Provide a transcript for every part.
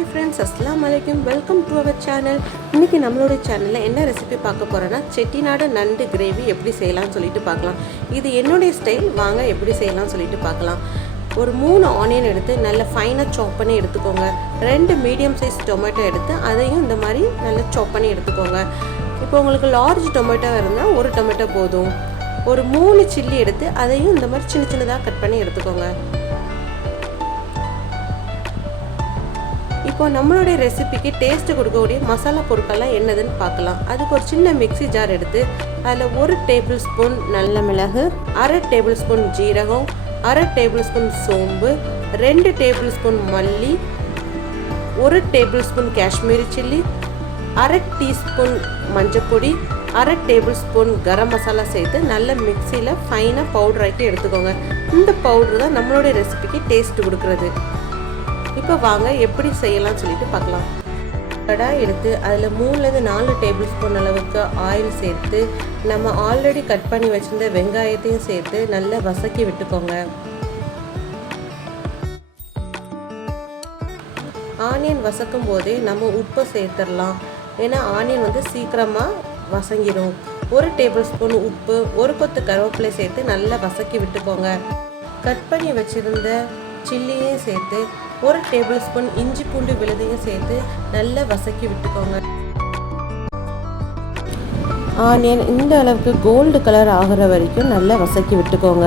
Welcome to our channel இன்றைக்கி நம்மளோட சேனலில் என்ன ரெசிபி பார்க்க போகிறோன்னா செட்டிநாடு நண்டு கிரேவி எப்படி செய்யலாம்னு சொல்லிட்டு பார்க்கலாம். இது என்னுடைய ஸ்டைல் வாங்க எப்படி செய்யலாம்னு சொல்லிட்டு பார்க்கலாம். ஒரு மூணு ஆனியன் எடுத்து நல்ல ஃபைனாக சாப் பண்ணி எடுத்துக்கோங்க. ரெண்டு மீடியம் சைஸ் டொமேட்டோ எடுத்து அதையும் இந்த மாதிரி நல்லா சாப் பண்ணி எடுத்துக்கோங்க. இப்போ உங்களுக்கு லார்ஜ் டொமேட்டோ இருந்தால் ஒரு டொமேட்டோ போதும். ஒரு மூணு சில்லி எடுத்து அதையும் இந்த மாதிரி சின்ன சின்னதாக கட் பண்ணி எடுத்துக்கோங்க. இப்போ நம்மளுடைய ரெசிபிக்கு டேஸ்ட்டு கொடுக்கக்கூடிய மசாலா பொருட்கள்லாம் என்னதுன்னு பார்க்கலாம். அதுக்கு ஒரு சின்ன மிக்ஸி ஜார் எடுத்து அதில் ஒரு டேபிள் ஸ்பூன் நல்ல மிளகு அரை டேபிள் ஸ்பூன் ஜீரகம் அரை டேபிள் ஸ்பூன் சோம்பு ரெண்டு டேபிள் ஸ்பூன் மல்லி ஒரு டேபிள் ஸ்பூன் காஷ்மீரி சில்லி அரை டீஸ்பூன் மஞ்சப்பொடி அரை டேபிள் ஸ்பூன் கரம் மசாலா சேர்த்து நல்ல மிக்சியில் ஃபைனாக பவுடர் ஆக்கி எடுத்துக்கோங்க. இந்த பவுடர் தான் நம்மளுடைய ரெசிபிக்கு டேஸ்ட் கொடுக்குறது. இப்போ வாங்க எப்படி செய்யலாம்னு சொல்லிட்டு பார்க்கலாம். கடாய் எடுத்து அதில் மூணுலேருந்து நாலு டேபிள் ஸ்பூன் அளவுக்கு ஆயில் சேர்த்து நம்ம ஆல்ரெடி கட் பண்ணி வச்சுருந்த வெங்காயத்தையும் சேர்த்து நல்லா வசக்கி விட்டுக்கோங்க. ஆனியன் வசக்கும் போதே நம்ம உப்பை சேர்த்துடலாம். ஏன்னா ஆனியன் வந்து சீக்கிரமாக வசங்கிடும் ஒரு டேபிள் ஸ்பூன் உப்பு ஒரு கொத்து கருவேப்பிலை சேர்த்து நல்லா வசக்கி விட்டுக்கோங்க. கட் பண்ணி வச்சுருந்த சில்லியும் சேர்த்து ஒரு டேபிள் ஸ்பூன் இஞ்சி பூண்டு விழுதையும் சேர்த்து நல்லா வசக்கி விட்டுக்கோங்க. ஆனியன் இந்த அளவுக்கு கோல்டு கலர் ஆகிற வரைக்கும் நல்லா வசக்கி விட்டுக்கோங்க.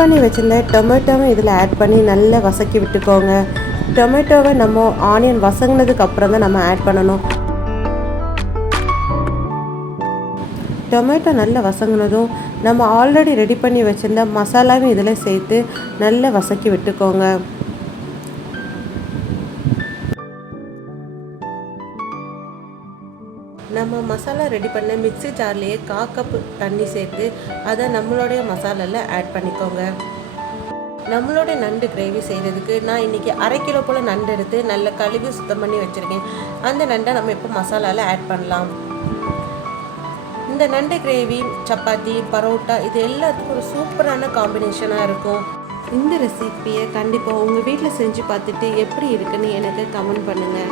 பண்ணி வச்சிருந்த டொமேட்டோவை இதில் ஆட் பண்ணி நல்லா வசக்கி விட்டுக்கோங்க. டொமேட்டோவை நம்ம ஆனியன் வசங்கினதுக்கு அப்புறம் தான் நம்ம ஆட் பண்ணணும். டொமேட்டோ நல்லா வசங்கினதும் நம்ம ஆல்ரெடி ரெடி பண்ணி வச்சுருந்த மசாலாவும் இதில் சேர்த்து நல்லா வசக்கி விட்டுக்கோங்க. நம்ம மசாலா ரெடி பண்ண மிக்ஸி ஜார்லேயே கா கப் தண்ணி சேர்த்து அதை நம்மளுடைய மசாலாவில் ஆட் பண்ணிக்கோங்க. நம்மளோட நண்டு கிரேவி செய்கிறதுக்கு நான் இன்றைக்கி அரை கிலோ போல் நண்டு எடுத்து நல்லா கழுவி சுத்தம் பண்ணி வச்சுருக்கேன். அந்த நண்டை நம்ம இப்போ மசாலாவில் ஆட் பண்ணலாம். இந்த நண்டு கிரேவி சப்பாத்தி பரோட்டா இது எல்லாத்துக்கும் ஒரு சூப்பரான காம்பினேஷனாக இருக்கும். இந்த ரெசிப்பியை கண்டிப்பாக உங்கள் வீட்டில் செஞ்சு பார்த்துட்டு எப்படி இருக்குன்னு எனக்கு கமெண்ட் பண்ணுங்கள்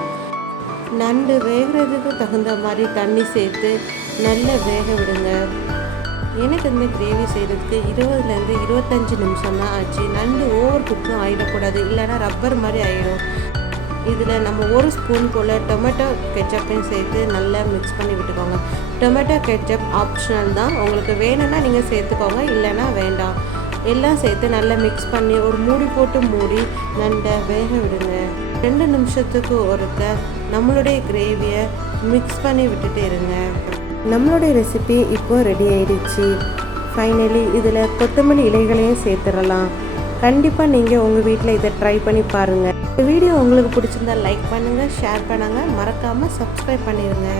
நண்டு வேகிறதுக்கு தகுந்த மாதிரி தண்ணி சேர்த்து நல்லா வேக விடுங்க. எனக்கு இந்த கிரேவி செய்கிறதுக்கு இருபதுலேருந்து இருபத்தஞ்சி நிமிஷம் தான் ஆச்சு. நண்டு ஓவர் குக்கும் ஆகிடக்கூடாது இல்லைன்னா ரப்பர் மாதிரி ஆயிடும் இதில் நம்ம ஒரு ஸ்பூன் போல் டொமேட்டோ கெச்சப்பையும் சேர்த்து நல்லா மிக்ஸ் பண்ணி விட்டுக்கோங்க. டொமேட்டோ கெச்சப் ஆப்ஷனல் தான். உங்களுக்கு வேணும்னா நீங்கள் சேர்த்துக்கோங்க இல்லைன்னா வேண்டாம். எல்லாம் சேர்த்து நல்லா மிக்ஸ் பண்ணி ஒரு மூடி போட்டு மூடி நண்டை வேக விடுங்க. ரெண்டு நிமிஷத்துக்கு ஒருக்க நம்மளுடைய கிரேவியை மிக்ஸ் பண்ணி விட்டுட்டு இருங்க. நம்மளுடைய ரெசிபி இப்போ ரெடி ஆயிடுச்சு. ஃபைனலி இதில் கொத்தமல்லி இலைகளையும் சேர்த்துடலாம். கண்டிப்பாக நீங்கள் உங்கள் வீட்டில் இதை ட்ரை பண்ணி பாருங்கள் இந்த வீடியோ உங்களுக்கு பிடிச்சிருந்தா லைக் பண்ணுங்கள் ஷேர் பண்ணுங்கள் மறக்காமல் சப்ஸ்கிரைப் பண்ணிடுங்க